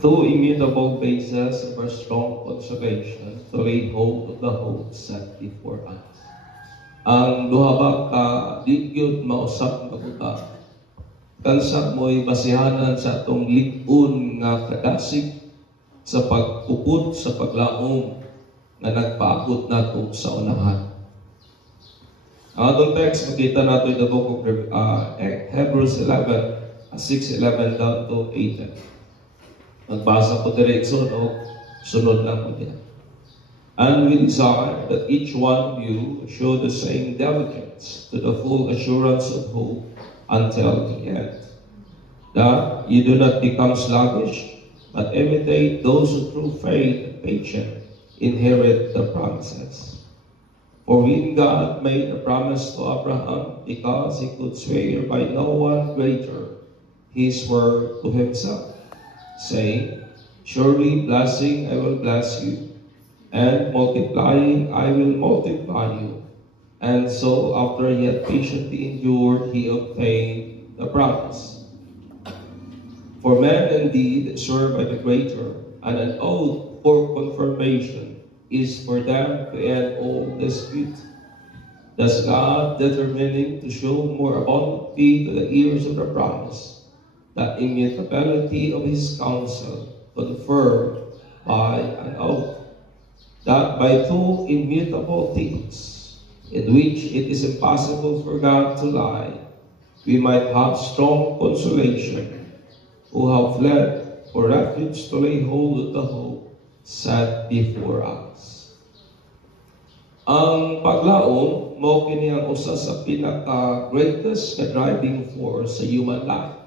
Two immutable bases of our strong consolation to lay hold of the hope set before us. Ang duha ba ka digyod mausap nga buta kansa mo'y basihanan sa atong lig-on nga kadasig sa pagpuput sa paglaom na nagpaabot nato sa unahan. Ang atong text makita nato in the book of Hebrews 11, 6:11 down to 18. Magbasa ko direksyon o sunod lang po niya. And we desire that each one of you show the same diligence to the full assurance of hope until the end, that you do not become sluggish, but imitate those who through faith and patience inherit the promises. For when God made a promise to Abraham, because he could swear by no one greater, he swore to himself, saying, surely blessing I will bless you, and multiplying I will multiply you. And so after he had patiently endured, he obtained the promise. For men indeed swear by the greater, and an oath for confirmation is for them to end all dispute. Thus God, determining to show more abundantly to the heirs of the promise, the immutability of his counsel, confirmed by an oath, that by two immutable things, in which it is impossible for God to lie, we might have strong consolation, who have fled for refuge to lay hold of the hope set before us. Ang paglaom mo kini ang usa sa pinaka-greatest na driving force sa human life.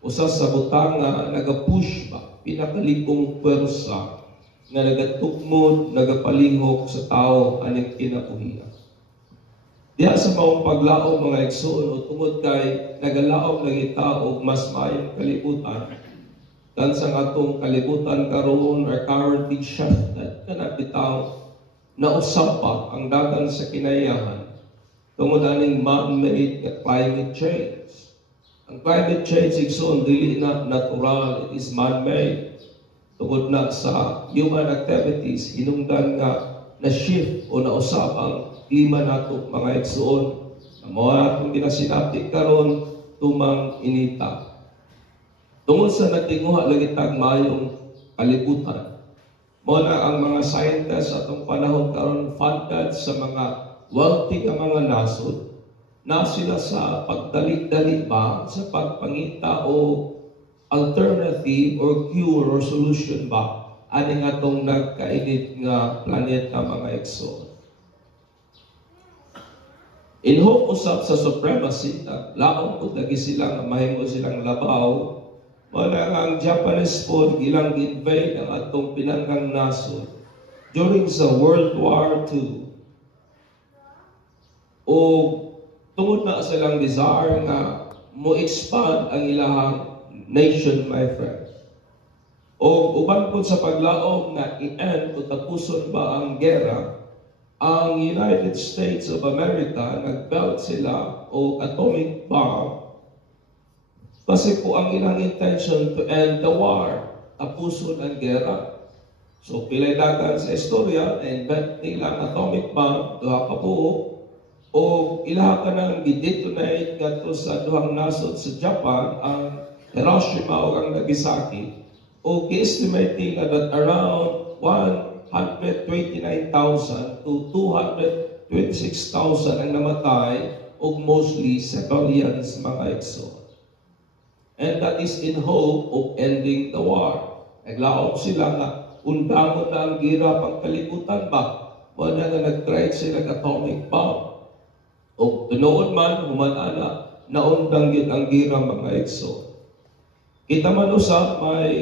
Usa sa butang nga nagapush ba, pinakalikong pwersa nga nagatukmod, nagapalihok sa tao aning kinabuhian. Diya sa maong paglaom mga igsoon o tungod kay nagalaom lagi tao og mas maayong kalibutan, kan sa atong kalibutan karon or currently shifted kana bitaw na usab pa ang dagan sa kinayahan tungod aning man-made climate change. Ang climate change igsoon dili na natural, it is man-made. Tungod na sa human activities, hinungdan nga na-shift o na-usap ang klima nato mga igsoon. Mao atong ginasinapti karon tumang inita. Tungod sa nagtinguha lagi tag mayong kalibutan, mao na ang mga scientists atong panahon karon funded sa mga wealthy nga mga nasod na sila sa pagdali-dali ba sa pagpangita o alternative or cure or solution ba aning atong nagkainit nga planeta mga igsoon. In hope usab sa supremacy, laom po lagi sila nga mahimo silang labaw, wala ang Japanese po ilang invade ang atong pinanggang nasod during sa World War II. O tungod na silang desire nga mo-expand ang ilahang nation, my friend. O uban po sa paglaom na i-end o tapuson ba ang gera, ang United States of America nag-build sila o atomic bomb kasi po ang ilang intention to end the war, tapuson ang gera. So pilay dagan sa istorya, na-invent nila ang atomic bomb, duha ka buo, o ilaha ka nang i-detonate ngadto sa duhang nasod sa Japan, ang Hiroshima o ang Nagasaki, o ki-estimating that around 129,000 to 226,000 ang namatay o mostly civilians mga igsoon. And that is in hope of ending the war. Naglaom sila nga undamon na ang gira pang kalibutan ba? Wala na nag-try sila ng atomic bomb. O tunood man, humanana, naundang yun ang gira mga igsoon. Kita man usap, may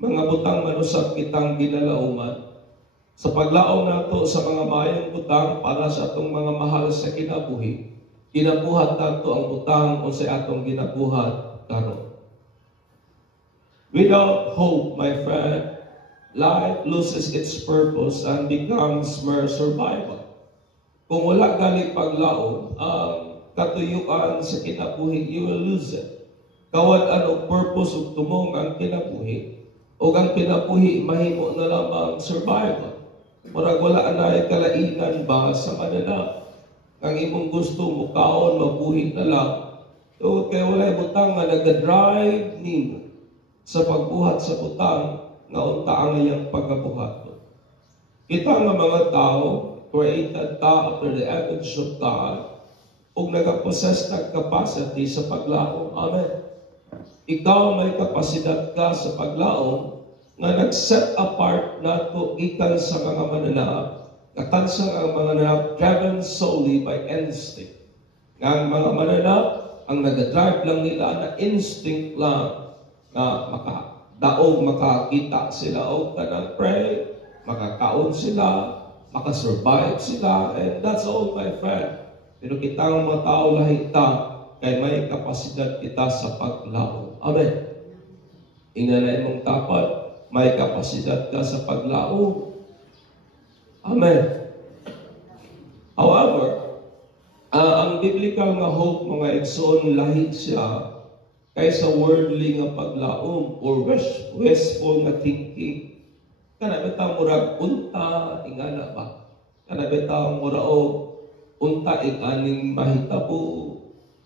mga butang man usap kitang ginalauman. Sa paglaom nato sa mga mayang butang para sa atong mga mahal sa kinabuhi, kinabuhat nato ang butang o sa atong ginabuhat karon. Without hope, my friend, life loses its purpose and becomes mere survival. Kung wala galing paglaom, ang katuyuan sa kinabuhi, you will lose it. Kawad ano purpose ug tumong ang kinabuhi, O ang kinabuhi, mahimo na lamang survival. Murag wala na kalaingan ba sa mananap. Ang imong gusto mo kaon, mabuhi na lang. So, kaya wala butang nga nag-drive nimo sa pagbuhat sa butang nga unta ang iyang pagkabuhat. Kita nga mga tao, created ta after the image of God, ug nagapossess ng capacity sa paglaom. Amen. Ikaw may kapasidad ka sa paglaom nga nag-set apart nato ikan sa mga mananap, katansang ang mga mananap driven solely by instinct. Ang mga mananap, ang nag-drive lang nila na instinct lang na makadaog, makakita sila o kanang pray, makakaon sila, makasurvive sila, and that's all, my friend. Pero kita ng mga tao lahi ta, kay may kapasidad kita sa paglaom. Amen. Inanay mong tapat, may kapasidad ka sa paglaom. Amen. However, ang biblical nga hope, mga igsoon, lahi siya kaysa worldly nga paglaom or wasteful nga thinking. Kanabitang murag unta, ingana ba? Kanabitang muraog, unta ing-aning mahitabo,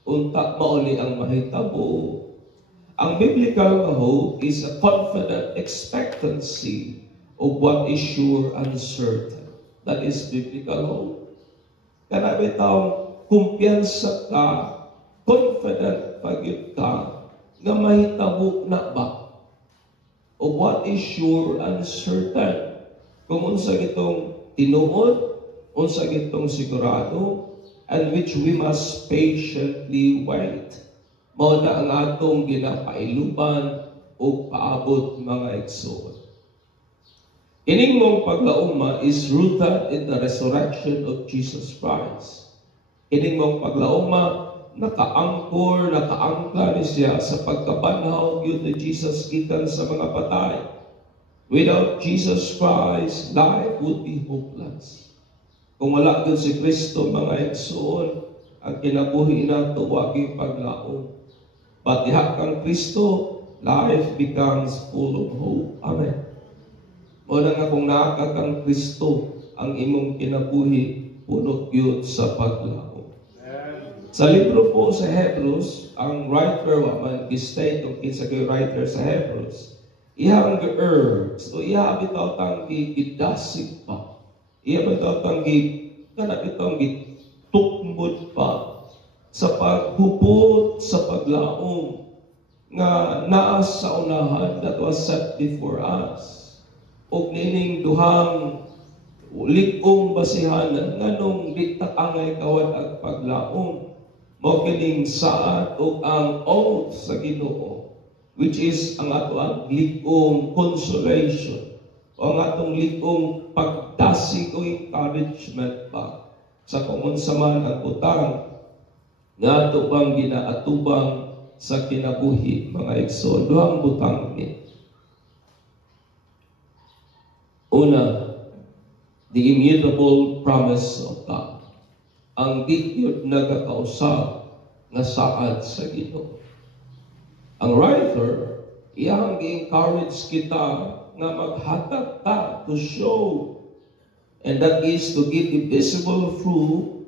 unta mauli ang mahitabo. Ang biblical nga hope is a confident expectancy of what is sure and certain. That is biblical hope. Kanabitang kumpiyansa ka, confident pagit ka, nga mahitabo na ba? Of what is sure and certain. Kung unsa gitong tinuod, unsa gitong sigurado, and which we must patiently wait. Mao na ang atong ginapailuban o paabot, mga igsoon. Ining mong paglauma is rooted in the resurrection of Jesus Christ. Ining mong paglauma, nakaangkor, nakaangkla ni siya sa pagkabanhaw yun ni Jesus gikan sa mga patay. Without Jesus Christ, life would be hopeless. Kung wala doon si Kristo, mga igsoon, ang kinabuhi nato wagi paglaom. But diha kang Kristo, life becomes full of hope. Amen. Muna nga kung naaka kang Kristo, ang imong kinabuhi, puno yun sa paglaom. Sa libro po sa Hebrews, ang writer, waman gistate, kung kinsa kay writer sa Hebrews, ihang ge-urge, o iha bitaw tang gidasig pa. Iya bitaw tang kanabitang gitukmod pa sa paghupot sa paglaom nga naas sa unahan that was set before us. Og nining duhang likong basihanan nganong ditakangay kawat ang paglaom mo kining saad og ang oath sa Ginoo, which is ang ato ang likong consolation o ang atong likong pagdasig o encouragement pa sa kung unsa man ang butang nga ato bang ginaatubang sa kinabuhi, mga igsoon. Duhang butang ni. Una, the immutable promise of God. Ang dikyod nagakausap nga saad sa Ginoo. Ang writer, iyang gi-encourage kita nga maghatag ta to show, and that is to give a visible fruit,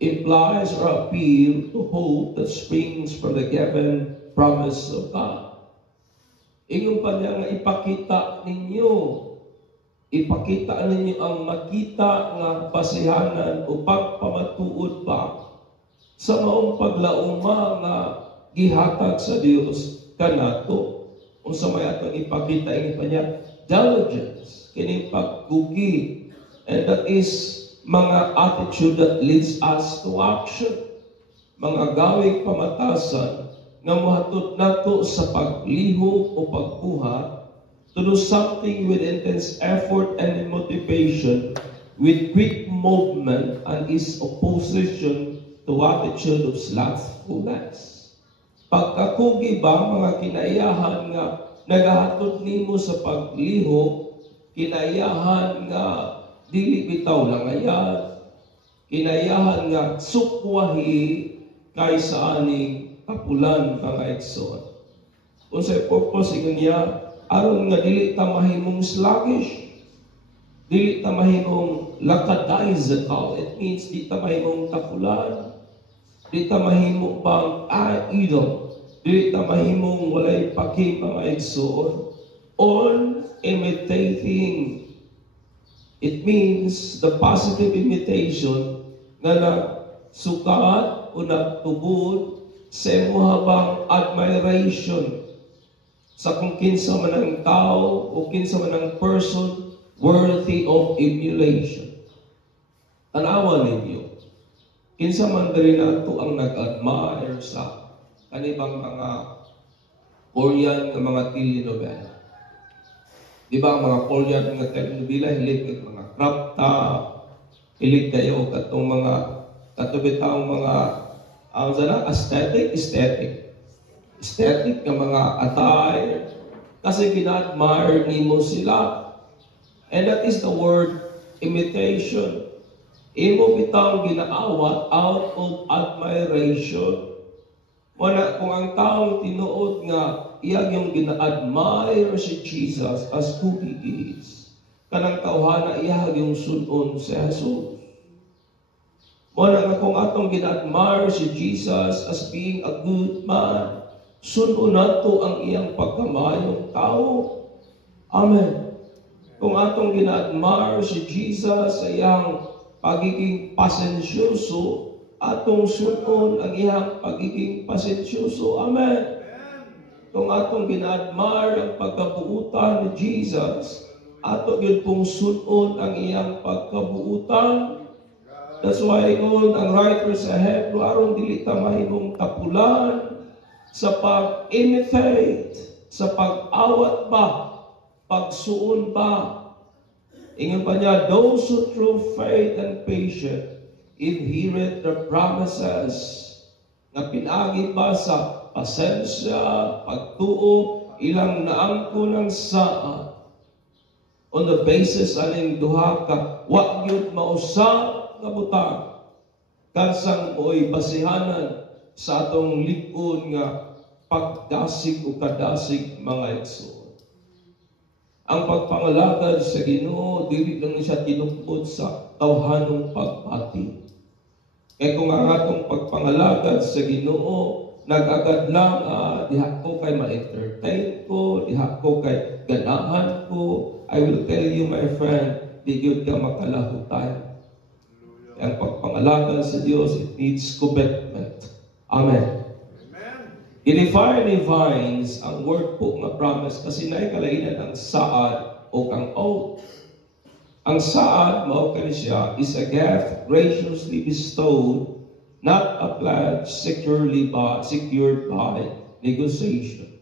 implies or appeal to hope that springs from the given promise of God. Ingon pa niya nga ipakita ninyo ang makita nga basihanan o pagpamatuod pa sa maong paglauma nga gihatag sa Dios kanato. Unsa may atong ipakita, ingin pa niya, diligence, kining paggugi, and that is mga attitude that leads us to action. Mga gawing pamatasan na muhatod nato sa paglihok o pagbuhat to do something with intense effort and motivation, with quick movement and is opposition to attitude of slothfulness. Pagkakugi ba mga kinaiyahan nga nagahatod nimo sa paglihok, kinaiyahan nga dili bitaw lang ayan, kinaiyahan nga sukwahi kaysa aning kapulan, mga igsoon. Kung sa purpose niya, aron nga dili ta mahimong sluggish, dili ta mahimong lackadaisical. It means di ta mahimong takulan, di ta mahimong pang idol, di ta mahimong walay paki mga igsoon. On imitating, it means the positive imitation nga nagsukat o nagtubod sa imuhabang admiration sa kung kinsa man ang tao o kinsa man ang person worthy of emulation. Tanawa ninyo, kinsa man diri nato ang nag-admire sa kanibang mga Korean nga mga telenovela. Di ba ang mga Korean nga telenovela, hilig kay mga crop top, hilig kayo katong mga katubitaong mga aesthetic nga mga attire, kasi gina-admire nimo sila. And that is the word imitation. Imo bitang ginaawat out of admiration. Wala kung ang taong tinuod nga iyang yung gina-admire si Jesus as who He is. Kanang tawhana iyang yung sunon si Jesus. Wala nga kung atong gina-admire si Jesus as being a good man, sunon nato ang iyang pagkamayong tao. Amen. Kung atong gina-admire si Jesus sa iyang pagiging pasensyoso, atong sunon ang iyang pagiging pasensyoso. Amen. Kung atong gina-admire ang pagkabuutan ni Jesus, ato yun pong sunon ang iyang pagkabuutan. That's why ang writers sa Hebrew, aron dili ta mahimong tapulan sa pag-imitate, sa pag-awat ba, pagsuon ba. Ingon pa niya, those who through faith and patience inherit the promises na pinagi pa sa pasensya, pagtuo, ilang naangko ng saan. On the basis aning duha ka, wa gyud mausa nga butang. Kansang mo'y basihanan sa atong likod nga pagdasig o kadasig mga igsoon. Ang pagpangalagad sa Ginoo dili lang siya tinukod sa tawhanong pagpati. Kaya kung ang atong pagpangalagad sa Ginoo nag-agad lang, diha ko kay ma-entertain ko, diha ko kay ganahan ko, I will tell you my friend, di gyud ka makalahutan. Ang pagpangalagad sa Dios, it needs commitment. Amen. I-define ni Vines ang word po nga promise kasi naikalainan ang saad o ang oath. Ang saad, mao kani siya, is a gift graciously bestowed, not a pledge secured by negotiation.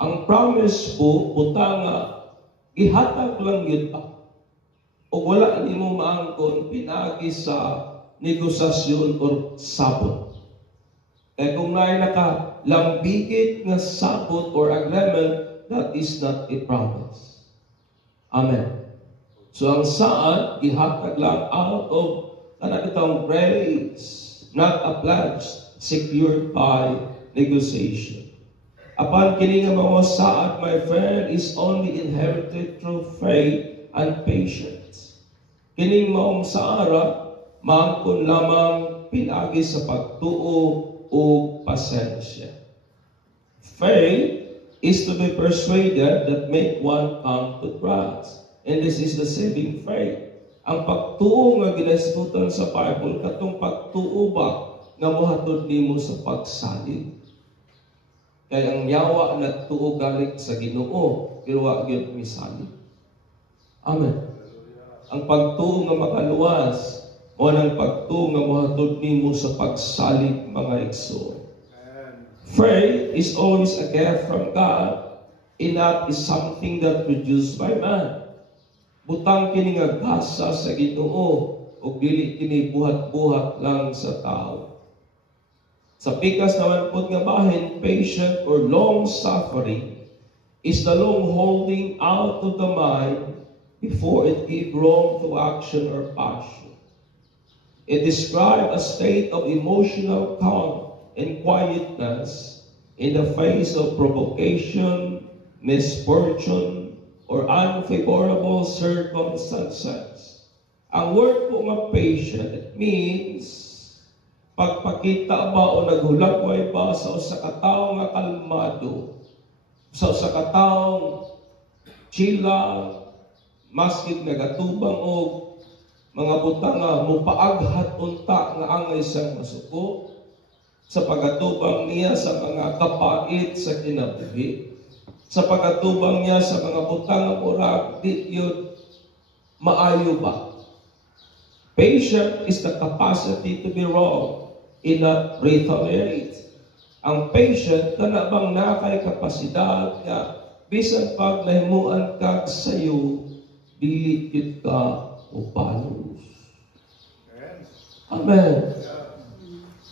Ang promise po, butang nga, ihatag lang yun pa. O wala ni mo maangkon pinagi sa negosasyon or sabot. Eh kung naay nakalambigit nga sabot or agreement, that is not a promise. Amen. So ang saan, ihatag lang out of kanakitang grace, not a pledge secured by negotiation. Upon kini nga mga saad, my friend, is only inherited through faith and patience. Kining maong saara, maangkon lamang pinagi sa pagtuo o pasensya. Faith is to be persuaded that make one come to Christ. And this is the saving faith. Ang pagtuo nga ginasgutan sa Bible, katong pagtuo ba nga mohatod nimo sa pagsalig. Kaya ang yawa nagtuo galing sa Ginoo, pero wa gyud misalig. Amen. Ang pagtuo nga makaluwas, o ng pagtuo nga mohatod nimo sa pagsalig mga igsoon. Faith is always a gift from God, and that is something that produced by man. Butang kini nga gasa sa Ginoo, o dili kini buhat-buhat lang sa tao. Sa pikas naman po nga bahin, patient or long-suffering is the long holding out of the mind before it give wrong to action or passion. It describes a state of emotional calm and quietness in the face of provocation, misfortune, or unfavorable circumstances. Ang word po nga patient, it means pagpakita ba o naghulagway ba sa usa ka tawo nga kalmado, sa usa ka tawo chila, maskit nagatubang og mga butang nga mupaaghat unta nga angay sang masuko, sa pagatubang niya sa mga kapait sa kinabuhi, sa pagatubang niya sa mga butang nga murag di yun maayo ba. Patient is the capacity to be wrong in not retaliate. Ang patient kana bang nakay kapasidad nga bisan pag nahimuan ka sayo dili gid ka upalos. Amen.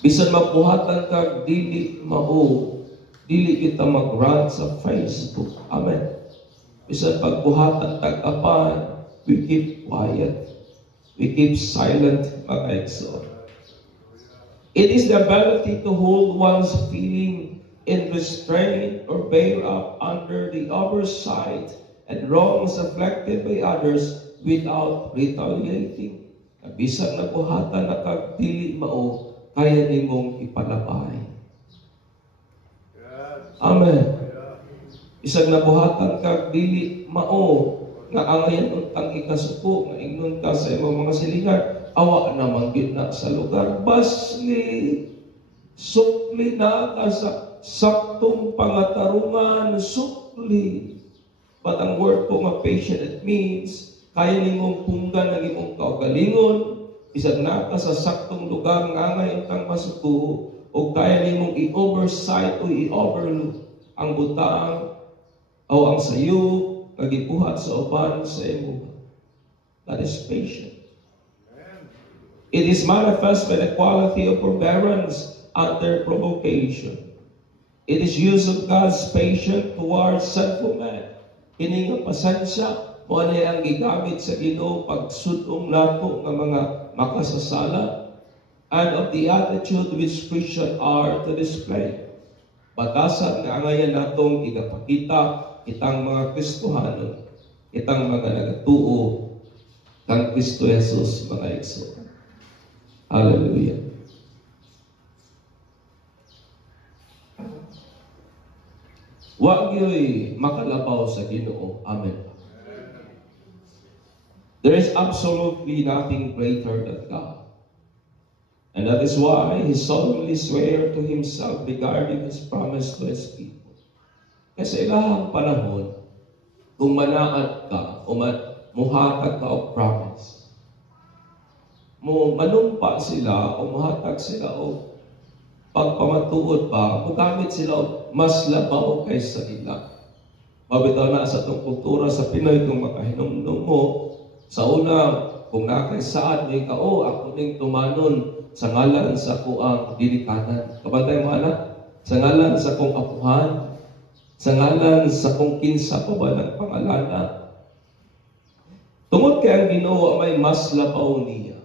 Bisan mapuhatan ka dili mao, dili kita mag-run sa Facebook. Amen. Bisan pagbuhatan tag-apan, we keep quiet. We keep silent, mga igsoon. It is the ability to hold one's feeling in restraint or bear up under the oversight and wrongs afflicted by others without retaliating. Bisan nabuhatan na kagdili mao, kaya nimong ipalabay. Amen. Isang nabuhatan kagdili mao, nga angayan untang ikasuko, nga ingnon ka sa imong mga silingan, awa naman gid na sa lugar. Basli, sukli na ka sa saktong pangatarungan, sukli. But ang word po nga patient, it means, kaya nimong punggan ang imong kaugalingon, isang naka sa saktong lugar nga angay untang masuko, o kaya nimong i-oversight o i-overlook ang butang o ang sayo, nagibuhat sa uban sa imo. That is patient. It is manifest by the quality of forbearance under provocation. It is use of God's patience towards sinful man. Kini nga pasensya, mo na ang gigamit sa Ginoo pagsudong nato nga mga makasasala, and of the attitude which Christians are to display. Batasan nga angayan natong igapakita itang mga Kristohanon, itang mga nagatuo kang Kristo Jesus, mga igsoon. Hallelujah. Wa gyoy makalabaw sa Ginoo. Amen. There is absolutely nothing greater than God. And that is why He solemnly swear to Himself regarding His promise to His people. Kasi ilahang panahon, kung manaad ka o muhatag ka o promise, manumpa sila o muhatag sila o pagpamatuod pa, mugamit sila o mas labaw kaysa ila. Mabitaw na sa itong kultura sa Pinoy kung makahinumdum mo, sa una, kung nakaisaad mo ka, ako ning tumanon sa ngalan sa kuang dinikanan. Kabantay mo anak, sa ngalan sa kong apuhan, sa ngalan sa kung kinsa pa ba ng pangalana. Tungod kay ang Ginoo may mas labaw niya.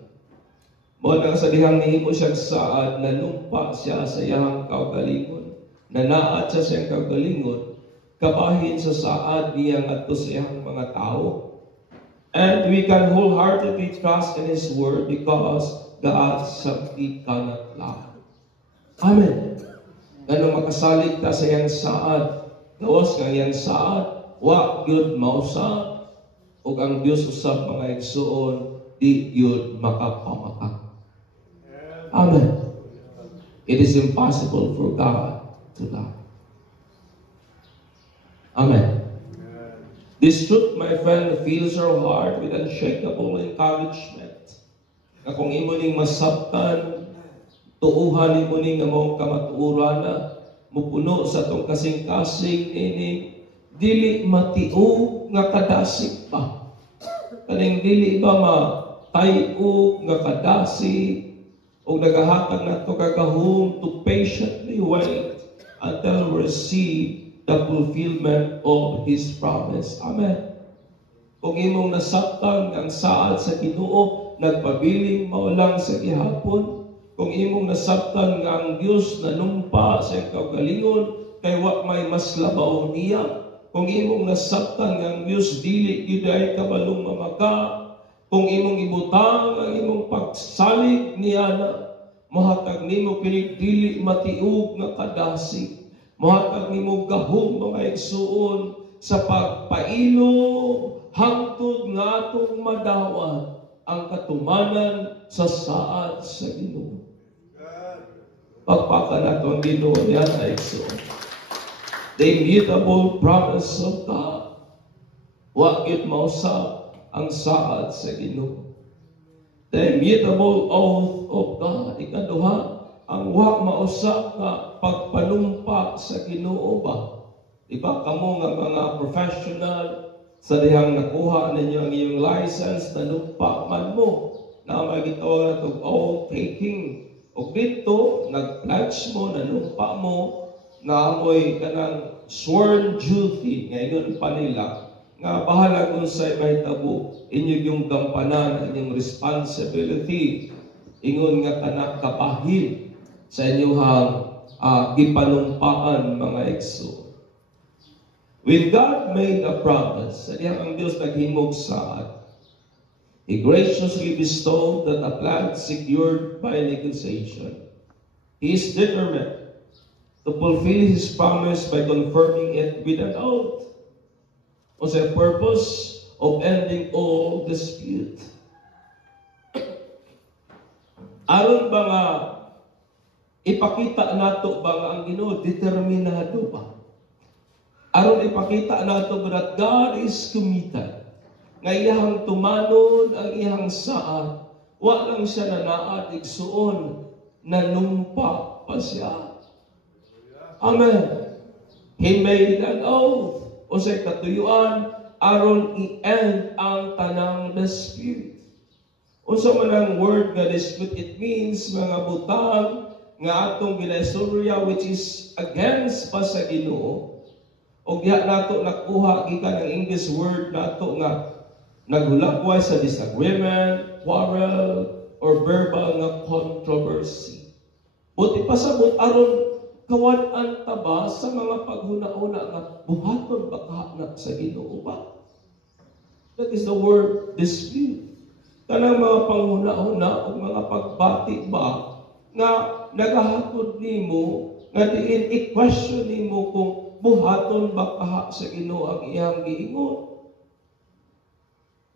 Mo nang sa dihang nihimo siya saad, nanumpa siya sa iyang kaugalingon, nanaat siya sa iyang kaugalingon, kabahin sa saad niya ngadto sa iyang mga tao. And we can wholeheartedly trust in His word because God simply cannot lie. Amen. Ganun makasalig ta sa iyang saad, gawas nga yang saad, wa gyud mausa, ug ang Dios usab mga igsuon di gyud makapamakat. Amen. It is impossible for God to lie. Amen. This truth, my friend, fills your heart with unshakable encouragement. Na kung imo ning masabtan, tuuhan imo ning among kamatuoran mupuno sa tong kasing-kasing ini dili matiu nga kadasig pa. Kaning dili ba matayo nga kadasig o nagahatag nato kagahom to patiently wait until we receive the fulfillment of His promise. Amen. Kung imong nasabtan ang saad sa Ginoo, nagpabiling maulang sa gihapon, kung imong nasabtan nga ang Dios nanumpa sa iyang kaugalingon, kay wa may mas labaw niya, kung imong nasabtan nga ang Dios dili gyud ay kabalong mamaka, kung imong ibutang ang imong pagsalig niana, mohatag nimo kini dili matiug nga kadasig, mohatag nimo gahom mga igsuon sa pagpailo hangtod nga atong madawat ang katumanan sa saad sa Ginoo. Pagpaka nato ang Ginoo niya na igsuon. The immutable promise of God. Wa gyud mausab ang saad sa Ginoo. The immutable oath of God. Ikaduha, ang wa mausab nga pagpanumpa sa Ginoo ba? Diba kamo nga mga professional sa dihang nakuha ninyo ang iyong license, nanumpa man mo na magitawag na itong oath taking. O dito, nag-pledge mo, nanumpa mo, na amoy kanang sworn duty ngayon pa nila nga bahala kung sa mahitabo inyo yung gampanan, inyong responsibility ingon nga tanak kapahil sa inyong gipanumpaan mga igsoon. When God made a promise, sa diyang ang Diyos naghimog saad, He graciously bestowed that a plan secured by negotiation. He is determined to fulfill His promise by confirming it with an oath, was the purpose of ending all dispute. Aron ba nga ipakita nato ba nga ang Ginoo determinado ba? Aron ipakita nato ba that God is committed nga iyang tumanon ang iyang saad, wa lang siya nanaad igsuon, nanumpa pa siya. Amen. He made an oath o sa katuyuan aron i-end ang tanang dispute. Unsa man ang word nga dispute, it means mga butang nga atong ginaistorya which is against pa sa Ginoo. Og diha nato nakuha gikan ang English word nato nga naghulakway sa disagreement, quarrel, or verbal nga controversy. Buti pasabot aron kawan-an ta ba sa mga paghuna-una nga buhaton ba kahanak sa Ginoo ba? That is the word dispute. Kanang mga panghuna-una o mga pagbati ba nga nagahatod nimo nga diin i-question nimo kung buhaton ba kaha sa Ginoo ang iyang giingon.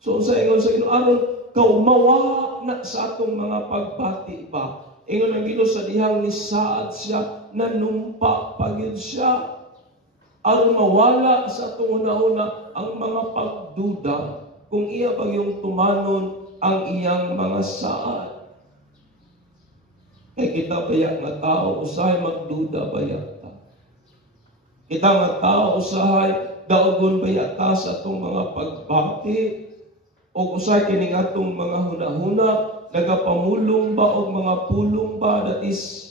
So sa ingon sa Ginoo aron kaumawa na sa atong mga pagbati ba. Ingon ang Ginoo sa dihang nisaad siya, nanumpa pagid siya. Aron mawala sa atong una-una ang mga pagduda kung iya ba yung tumanon ang iyang mga saad. Kita baya nga tao usahay magduda baya ta. Kita nga tao usahay daugon baya ta sa atong mga pagbati. O usay kining atong mga hunahuna, nagapamulong ba o mga pulong ba that is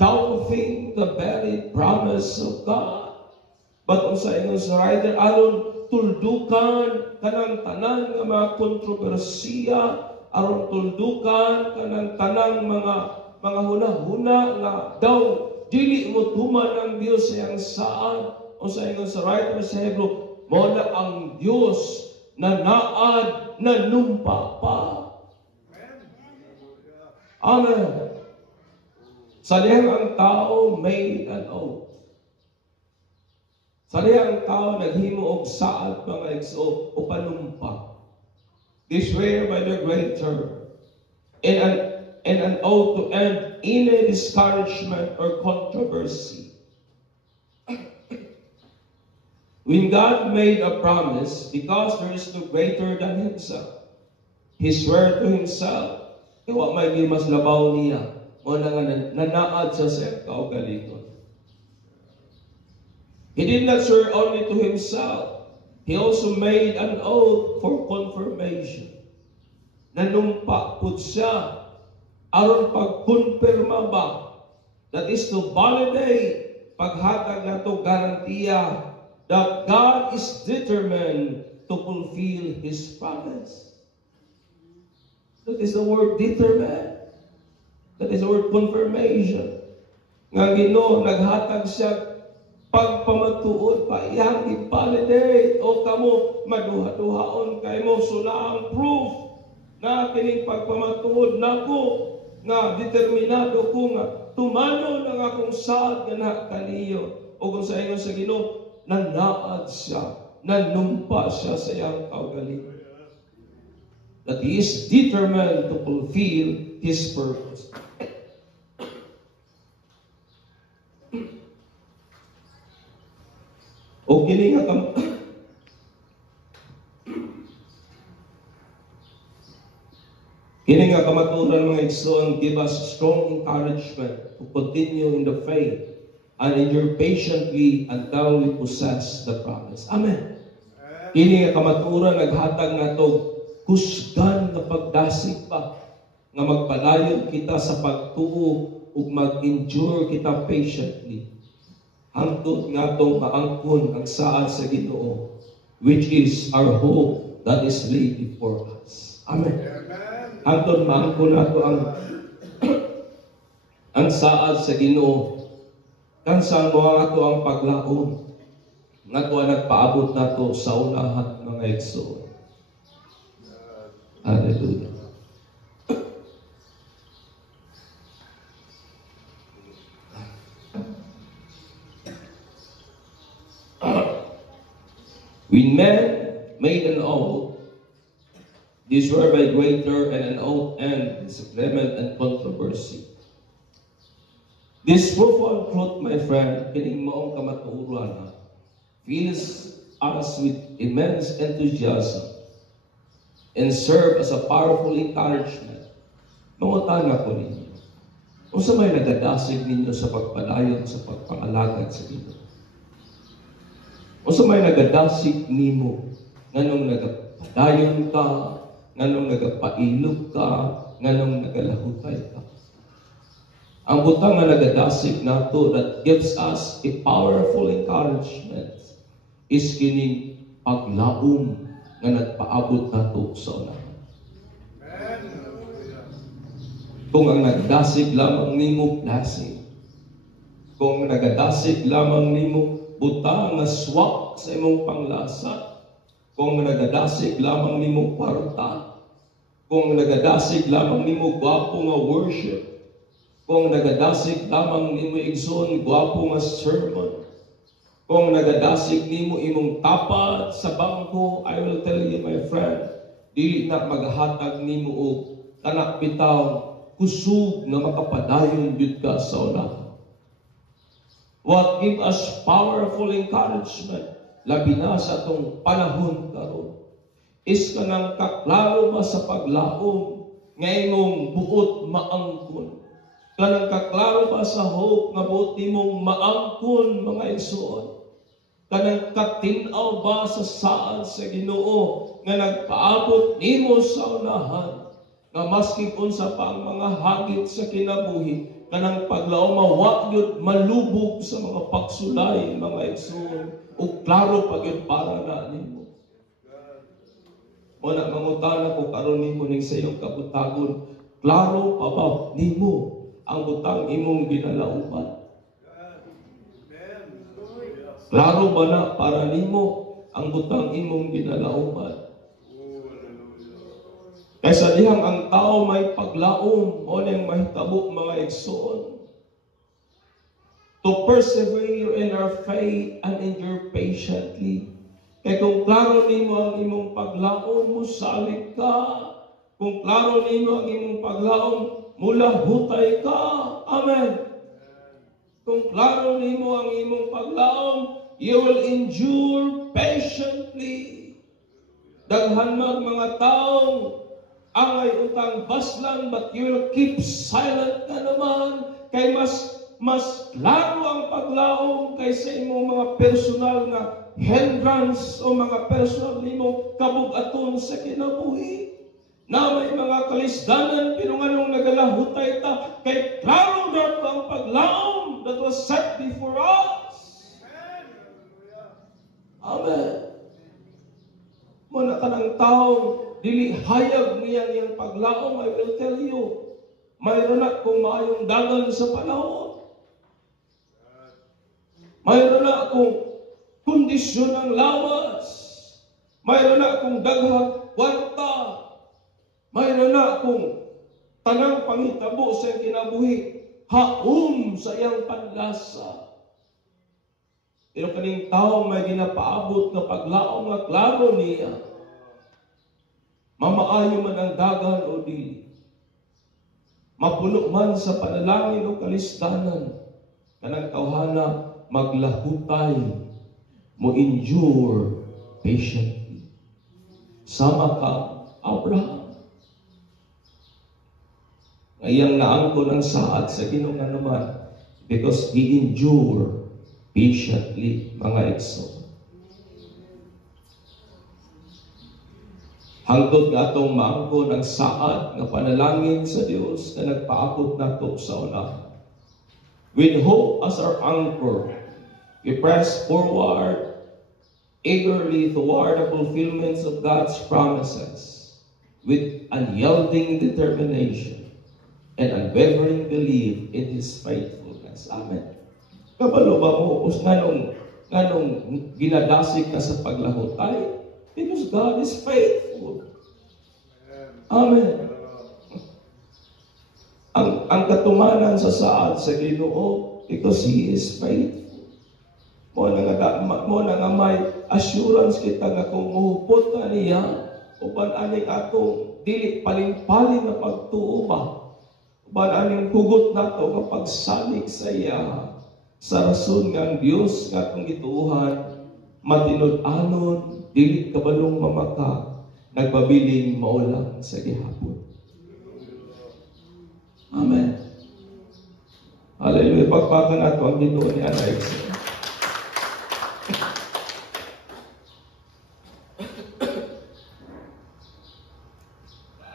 doubting the very promise of God. But usay ingon sa writer, aron tuldukan kanang tanan nga mga kontrobersiya, aron tuldukan kanang tanang mga hunahuna nga daw dili mo tuman ang Dios sa iyang saad. Usay ingon sa writer sa Hebrew, mo na ang Dios na naad na numpa pa. Amen. Sa dihang ang tao made an oath. Sa dihang ang tao naghimo og saad mga igsoon o panumpa. They swear by the greater in an oath to end any discouragement or controversy. When God made a promise, because there is no greater than Himself, He swore to Himself, wa may mas labaw niya, o nanaad sa kaugalingon. He did not swear only to Himself, He also made an oath for confirmation. Nanumpa pud siya, aron pagkonfirma ba, that is to validate, paghatag na to garantiya, that God is determined to fulfill His promise. That is the word determined. That is the word confirmation. Nga Ginoo naghatag siya pagpamatuod pa iyang i-validate o kamo maduha-duhaon kay mo sula ang proof na kining pagpamatuod nako nga determinado ko nga tumano ng akong saad nga nakaliyo o kung sa inyo sa Ginoo nanaad siya, nanumpa siya sa iyang kaugalingon. That he is determined to fulfill his purpose. O kini nga kini nga kamaturan mga igsoon give us strong encouragement to continue in the faith and endure patiently until we possess the promise. Amen. Kini nga kamaturan naghatag nato kusgan nga pagdasig pa nga magpalayon kita sa pagtuo ug mag-endure kita patiently hangtod nga itong maangkon ang saad sa Ginoo, which is our hope that is laid before us. Amen. Hangtod maangkon nato ang saad sa Ginoo, kansang mga ato ang paglaom, nga ito ang nagpaabot nato sa unahan mga igsoon. Hallelujah. When men made an oath, these were by greater and an oath and disagreement and controversy. This profound truth, my friend, kining maong kamatuoran, fills us with immense enthusiasm and serve as a powerful encouragement. Mangutana ko ninyo, kung sa may nagadasig ninyo sa pagpadayon sa pagpangalagad sa Ginoo. O sa may nagadasig nimo, nganong nagapadayon ka, nganong nagapailog ka, nganong nagalahutay ka. Ang butang nga nagadasig nato that gives us a powerful encouragement is kining paglaom nga nagpaabot nato sa unahan. Kung ang nagadasig lamang nimo blessing, kung nagadasig lamang nimo butang nga swak sa imong panglasa, kung nagadasig lamang nimo kwarta, kung nagadasig lamang nimo gwapo nga worship, kung nagadasig lamang nimo igsoon gwapo nga sermon, kung nagadasig nimo imong tapat sa bangko, I will tell you my friend, dili na maghatag nimo og tanak bitaw kusog na makapadayon jud ka sa unahan. What give us powerful encouragement, labi na sa itong panahon karon, is kanang kaklaro ba sa paglaom, ngayong buot maangkon. Kanang kaklaro ba sa hope, nga buot nimong maangkon mga igsoon. Kanang katinaw ba sa saad sa Ginoo, nga nagpaabot nimo sa unahan, nga maski unsa pa ang mga hagit sa kinabuhi, kanang paglaom wa gyud malubog sa mga pagsulay mga igsoon ug klaro pa gyud para na nimo. Muna mangutana ko karon nimo ning sa iyong kabutagon, klaro pa ba nimo ang butang imong ginalauman? Klaro ba na para nimo ang butang imong ginalauman? Kaysa dihang ang tao may paglaom o nang mahitabo mga igsoon. To persevere in our faith and endure patiently. Kaya kung klaro nimo ang imong paglaom, musalig ka. Kung klaro nimo ang imong paglaom, mula hutay ka. Amen. Kung klaro nimo ang imong paglaom, you will endure patiently. Daghan mga taong angay utang baslan, but you will keep silent ka naman, kay mas klaro ang paglaom kaysa imong mga personal na hindrance o mga personal nimo kabug-aton sa kinabuhi. Na may mga kalisdanan, pero nganong nagalahutay ta, kay klaro na ang paglaom that was set before us. Amen. Muna ka ng taong dili hayag niya iyang paglaom, I will tell you, mayroon na kung maayong dagan sa panahon. Mayroon na akong kondisyon ng lawas. Mayroon na akong daghang kwarta. Mayroon na akong tanang pangitabo sa kinabuhi. Haum sa iyang panlasa. Pero kaning tao may ginapaabot na paglaom nga klaro niya. Mamaayo man ang dagan o dili. Mapuno man sa panalangin o kalistanan. Kanang tawhana maglahutay. Mo endure patiently. Sama ka, Abraham. Ngayang naangko ng saad sa Ginoo nga naman because he endure patiently, mga igsoon. Hangtod nga atong maangko ng saad nga panalangin sa Dios na nagpaabot nato sa unahan. With hope as our anchor, we press forward eagerly toward the fulfillments of God's promises with unyielding determination and unwavering belief in His faithfulness. Amen. Kabalo ba mo, nganong ginadasig ka sa paglahutay? Because God is faithful. Amen. Ang katumanan sa saad sa Ginoo because He is faithful. Mo na nga may assurance kita nga kung muhupot ka niya uban aning atong dili paling-paling na pagtuuma. Uban aning hugot nato nga pagsalig sa iya. Sa rason nga ang Diyos nga atong gituuhan matinud-anon dili kabalong mamaka nagbabiling maulang sa gihapon. Amen. Hallelujah. Pagpaka nato ang Ginoo ni Anay.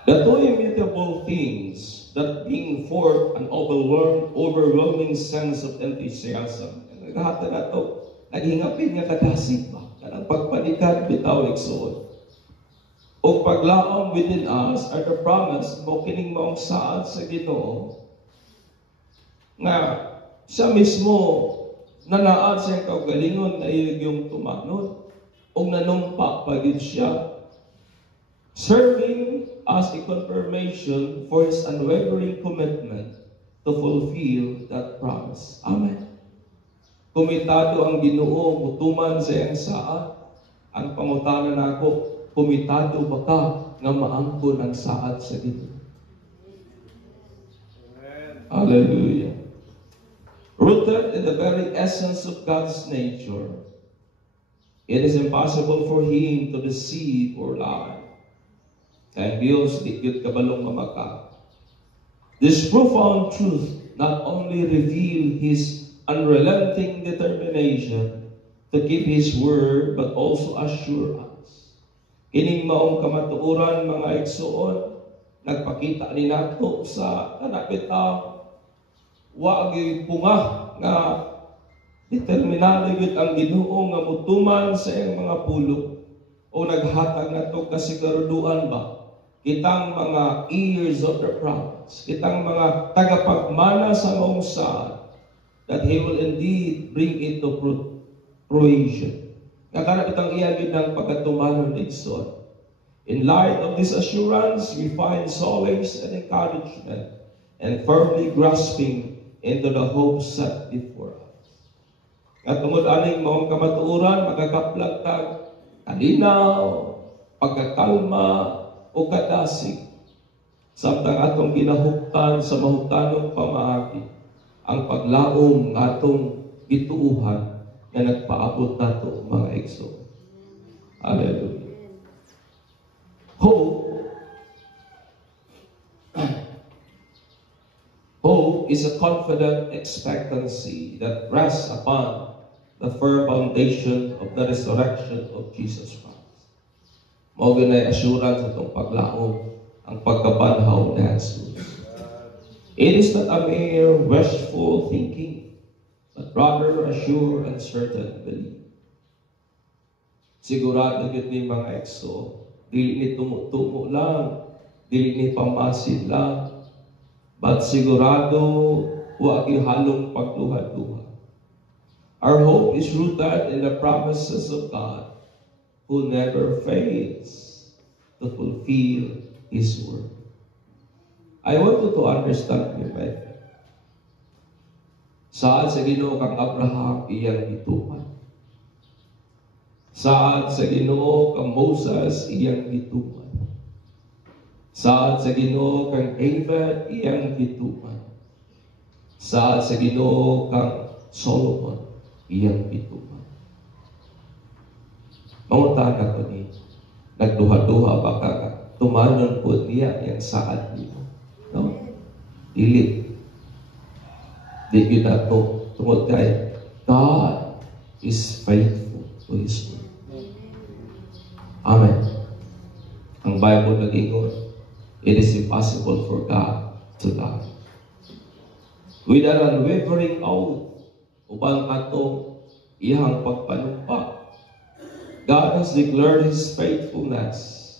The two immutable things that bring forth an overwhelming sense of enthusiasm. Nagahata na ito, naghingapin nga kadasig ba? Kanang pagpanikad bitaw igsoon. O paglaom within us are the promise mo kining maong saad sa Ginoo nga siya mismo nanaad sa kaugalingon na iyong tumanod o nanumpa pagid siya, serving as a confirmation for His unwavering commitment to fulfill that promise. Amen. Komitado ang Ginoo, mutuman sa iyang saad. Ang pangutana nako, komitado ba ka nga maangkon ang saad sa Ginoo? Hallelujah. Rooted in the very essence of God's nature, it is impossible for Him to deceive or lie. Kaya Diyos, di yun kabalong mamaka. This profound truth not only reveal His unrelenting determination to keep His word, but also assure us. Kining maong kamatuoran, mga igsoon, nagpakita ni nato sa kanapitaw, wag punga nga determinado yun ang Ginoo nga mutuman sa iyang mga pulo o naghatag nato kasiguruduan ba kitang mga heirs of the promise, kitang mga tagapagmana sa maong saad, that He will indeed bring it to fruition. Kakarap itang iyagin ng pagkatumanon igsoon. In light of this assurance, we find solace and encouragement and firmly grasping into the hope set before us. At tungod aning maong kamatuoran, magkakaplagtag, kalinaw, pagkakalma, o kadasig, samtang atong ginahuktan sa mahuktanong pamaagi, ang paglaom atong gituuhan na nagpaabot nato mga igsoon. Hallelujah. Hope is a confident expectancy that rests upon the firm foundation of the resurrection of Jesus Christ. Mao ginay assurance atong paglaom ang pagkabanhaw ni Jesus. It is not a mere wishful thinking, but rather a sure and certain belief. Sigurado gid ni mga igsoon, dili ni tumo-tumo lang, dili ni pamasid lang, but sigurado wa halong pagduha-duha. Our hope is rooted in the promises of God, who never fails to fulfill His word. I want you to understand me, my friend. Saan sa Ginoo kang Abraham iyang gituman? Saan sa Ginoo kang Moses iyang gituman? Saan sa Ginoo kang David iyang gituman? Saan sa Ginoo kang Solomon iyang gituman? Mangutan ako ni, nagduha-duha ba ka tumanon po niya yung saan niyo? No? Dili. Di kita to tungod kay God is faithful to His word. Amen. Ang Bible nag-ingon, it is impossible for God to lie. With an unwavering oath, upang atong iyang pagpanumpa, God has declared His faithfulness,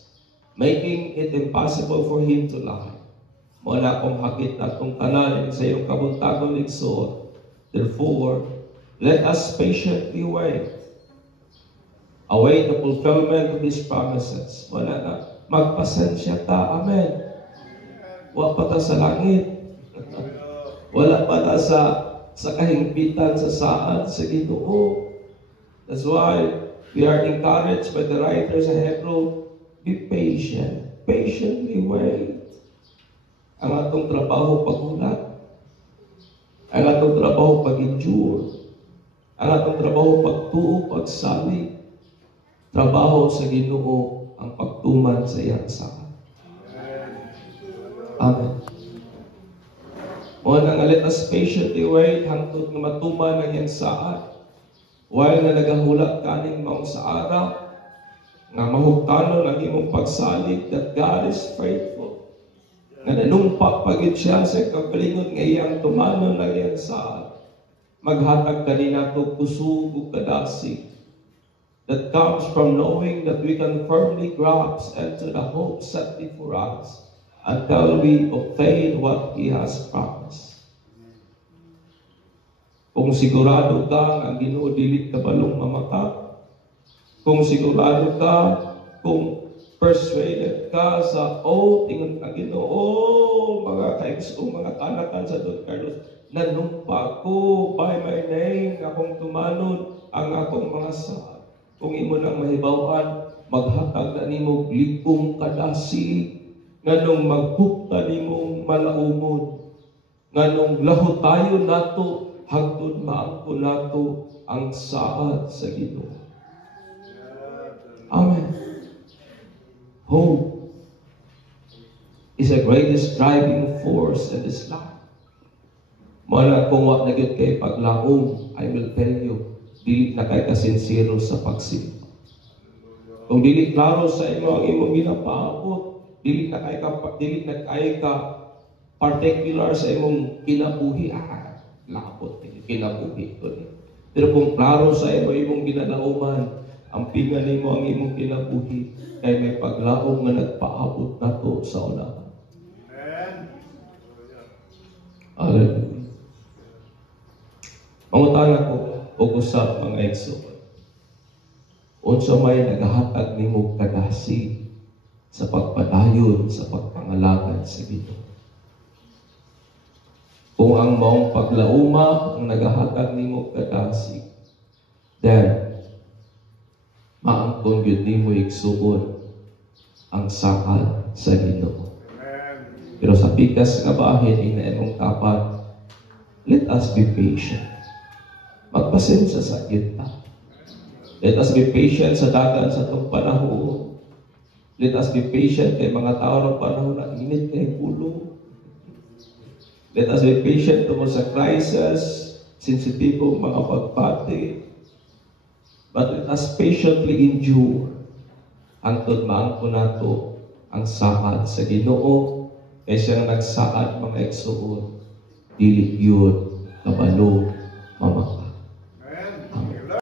making it impossible for Him to lie. Muna akong hakit na itong tanan sa iyong kabuntagon ligsoon. Therefore, let us patiently wait. Await the fulfillment of His promises. Wala na. Magpasensya ta. Amen. Wala pa ta sa langit. Wala pa ta sa kahingpitan sa saan sa Ginoo. That's why we are encouraged by the writers of Hebrew, be patient. Patiently wait. Ang atong trabaho pagulat. Ang atong trabaho pag-endure. Ang atong trabaho pagtuo, pagsalig. Trabaho sa Ginoo ang pagtuman sa iyang saan. Amen. O nang let us patiently wait hangtod nga matuman ang iyang saan. While na nagahulat kaning maong sa ara, nga mahugtanon ang imong pagsalig that God is faithful. Nga nanumpa pagid siya sa kapalingon nga iyang tumanon ang iyang saan. Maghatag kanina to kusog ug kadasig that comes from knowing that we can firmly grasp into the hope set before us until we obtain what He has promised. Kung sigurado ka ang Ginoo dili ka balong mamaka, kung sigurado ka, kung persuaded ka sa ingon ang Ginoo, mga kaigsoong mga kanakan sa Don Carlos, nanumpa ko by my name akong tumanon ang akong mga saan. Kung imo nang mahibawan, maghatag na nimo likong kadasi, nganong maghupta nimong malaumon, nganong lahutayon nato hangtod maangko nato ang saad sa Ginoo. Amen. Hope is the greatest driving force in this life. Mala kung wak na gyud kay paglaom, I will tell you, dili na kay kasinsiro sa pagsimba. Kung dili klaro sa imo ang imong ginapaabot, dili na kay ka particular sa imong kinabuhi, labot kinabuhi ko ni. Pero kung klaro sa imong ginalauman, ang pinga nimo ang imong kinabuhi, kay may paglaom nga nagpaabot nato sa unahan. Amen. Hallelujah. Mangutan ako o usap mga igsoon. Unsa may nagahatag nimo kadasi sa pagpadayon sa pagpangalagan sa Ginoo. Kung ang maong paglauma ang nagahatag nimo kadasi, then maangkon gyud nimo igsuon ang saad sa Ginoo. Pero sa pikas nga bahin ina imong kapan, let us be patient. Magpasensya sa kita. Let us be patient sa dagan sa itong panahon. Let us be patient kay mga tao ng panahon na init kay ulo. Let us be patient tungkol sa crisis, sensitibong mga pagpati. But let us patiently endure hangtod maangko nato ang saad sa Ginoo kay siyang nagsaad mga igsoon, dili yun kabalo mamaka.